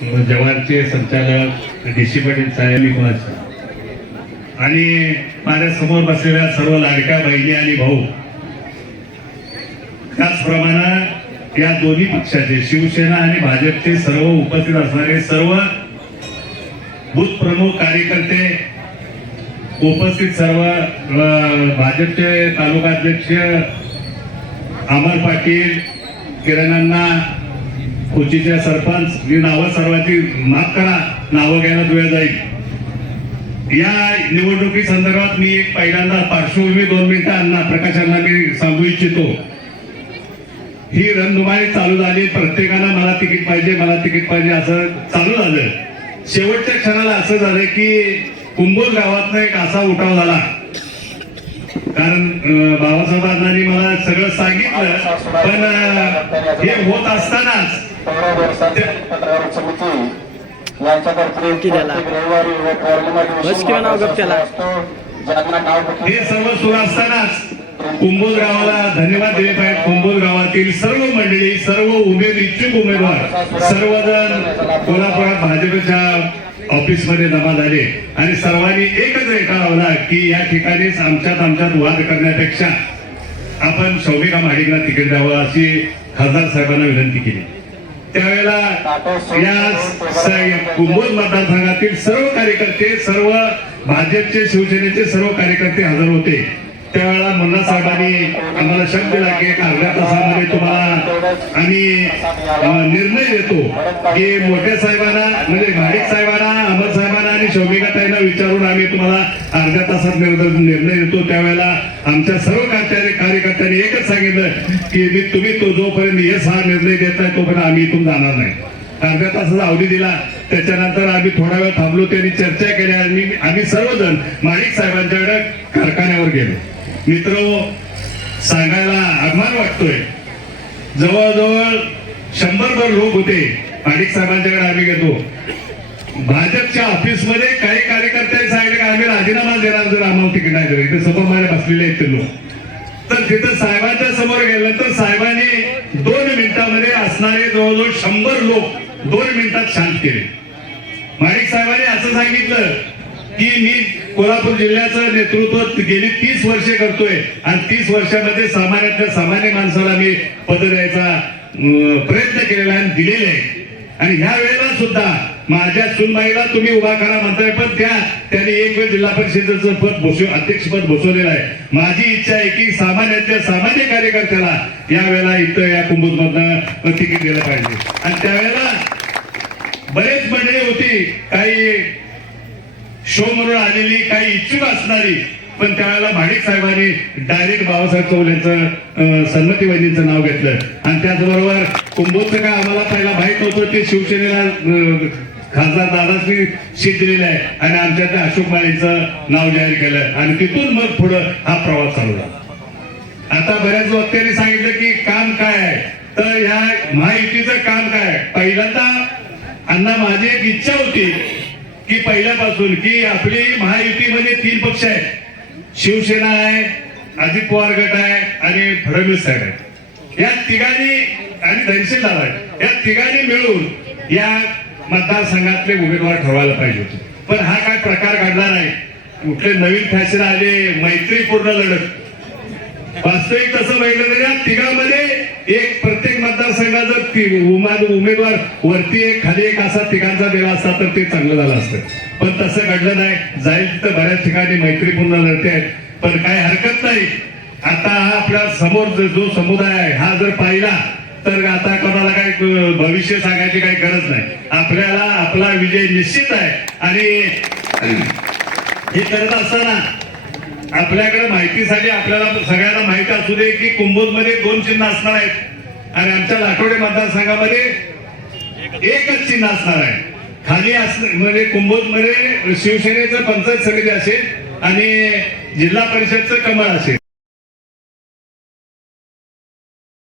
जवानचे संचालक डीसी पाटील साहेब निकुणाचे आणि माझ्या समोर बसलेल्या सर्व लाडक्या बहिणी आणि भाऊ, त्याचप्रमाणे या दोन्ही पक्षाचे शिवसेना आणि भाजपचे सर्व उपस्थित असणारे सर्व बूथ प्रमुख कार्यकर्ते, उपस्थित सर्व भाजपचे तालुकाध्यक्ष अमर पाटील, किरणांना, कोचीचे सरपंच, ही नावं सर्वांची माफ करा, नावं घ्यायला वेळ जाईल. या निवडणुकी संदर्भात मी एक पहिल्यांदा पार्श्वभूमी 2 मिनिटं अण्णा प्रकाशांना मी सांगू इच्छितो. ही रणधुमाळी चालू झाली, प्रत्येकानं मला तिकीट पाहिजे, मला तिकीट पाहिजे असं चालू झालं. शेवटच्या क्षणाला असं झालं की कुंभोज गावातनं एक असा उठाव झाला, कारण बाबासाहेब अण्णांनी मला सगळं सांगितलं, पण हे होत असतानाच हे सर्व सुरू असतानाच कुंभोज गावाला धन्यवाद दिले पाहिजे. कुंभोज गावातील सर्व मंडळी, सर्व इच्छुक उमेदवार सर्वजण कोल्हापुरात भाजपच्या ऑफिस मध्ये जमा झाले आणि सर्वांनी एकच ठरवला की या ठिकाणीच आमच्यात वाद करण्यापेक्षा आपण शौमिका महाडिकला तिकीट द्यावं अशी खासदार साहेबांना विनंती केली. त्यावेळेला या कुंभोज मतदारसंघातील सर्व कार्यकर्ते, सर्व भाजपचे शिवसेनेचे सर्व कार्यकर्ते हजर होते. त्यावेळेला मुन्ना साहेबांनी आम्हाला शब्द दिला की अर्ध्या तासामध्ये तुम्हाला आम्ही निर्णय देतो की मोठ्या साहेबांना म्हणजे भाडिक साहेबांना, अमर साहेबांना आणि शौमिकाताईंना विचारून आम्ही तुम्हाला अर्ध्या तासात निर्णय देतो. त्यावेळेला आमच्या सर्व कार्यकर्त्यांनी एकच सांगितलं की तुम्ही तो जोपर्यंत यस हा निर्णय देताय तोपर्यंत आम्ही इथून जाणार नाही. अर्ध्या तासाचा अवधी दिला. त्याच्यानंतर आम्ही थोडा वेळ थांबलो, त्यांनी चर्चा केली आणि आम्ही सर्वजण माणिक साहेबांच्याकडे कारखान्यावर गेलो. मित्र, सांगायला अभिमान वाटतोय, जवळजवळ 100 लोक होते. माणिक साहेबांच्याकडे आम्ही गेलो. भाजपच्या ऑफिस मध्ये काही कार्यकर्त्यांनी सांगितले की आम्ही राजीनामा देणार जर आम्हाला तिकीट नाही दिलं. इथे समोर माझ्या बसलेले आहेत ते लोक. तर तिथं साहेबांच्या समोर गेल्यानंतर साहेबांनी 2 मिनिटांमध्ये असणारे जवळजवळ 100 लोक 2 मिनिटात शांत केले. माणिक साहेबांनी असं सांगितलं की मी कोल्हापूर जिल्ह्याचं नेतृत्व गेली 30 वर्षे करतोय आणि 30 वर्षामध्ये सामान्यातल्या सामान्य माणसाला मी पद द्यायचा प्रयत्न केलेला आहे, दिलेले आहे. आणि ह्या वेळेला सुद्धा माझ्या सुनबाईला तुम्ही उभा करा म्हणताय, पण त्यांनी एक वेळ जिल्हा परिषदेचं पद अध्यक्षपद बसवलेलं आहे. माझी इच्छा आहे की सामान्यातल्या सामान्य कार्यकर्त्याला या वेळेला इथं या कुंभोजमधनं तिकीट दिलं पाहिजे. आणि त्यावेळेला बरेच मंडळी होती, काही शो म्हणून आलेली, काही इच्छुक असणारी, पण त्यावेळेला भाडिक साहेबांनी डायरेक्ट बाबासाहेब कौल यांचं सन्मती वहिनींचं नाव घेतलं. आणि त्याचबरोबर कुंभोजचं काय आम्हाला पहिला माहित होतं ते शिवसेनेला खासदार दादांनी शीट दिलेलं आहे आणि आमच्या त्या अशोक माळेंचं नाव जाहीर केलं आणि तिथून मग पुढं हा प्रवास चालू झाला. आता बऱ्याच वक्त्यांनी सांगितलं की काम काय आहे, तर ह्या महायुतीचं काम काय. पहिल्यांदा अण्णा माझी एक इच्छा होती की पहिल्यापासून की आपली महायुतीमध्ये 3 पक्ष आहेत, शिवसेना आहे, अजित पवार गट आहे आणि फडणवीस साहेब आहे. या तिघांनी आणि धनशील दादा आहे, या तिघांनी मिळून या मतदारसंघातले उमेदवार ठरवायला पाहिजे होते. पण हा काय प्रकार घडला नाही. कुठले नवीन फॅशन आले, मैत्रीपूर्ण लढत. वास्तविक तसं बघितलं तर या तिघांमध्ये एक प्रत्येक मतदारसंघाचा उमेदवार वरती एक खाली एक असा तिघांचा दिला असता तर ते चांगलं झालं असतं. पण तसं घडलं नाही. जाईल तिथं बऱ्याच ठिकाणी मैत्रीपूर्ण लढते आहेत, पण काय हरकत नाही. आता हा आपल्या समोर जो समुदाय आहे हा जर पाहिला तर आता कोणाला काही भविष्य सांगायची काही गरज नाही. आपल्याला आपला विजय निश्चित आहे. आणि हे करत असताना आपल्याकडे माहितीसाठी आपल्याला सगळ्यांना माहिती असू दे की कुंभोज मध्ये 2 चिन्ह असणार आहेत आणि आमच्या लाटोडे मतदारसंघामध्ये एकच चिन्ह असणार आहे. खाली म्हणजे कुंभोज मध्ये शिवसेनेचं पंचायत समिती असेल आणि जिल्हा परिषदचं कमळ असेल.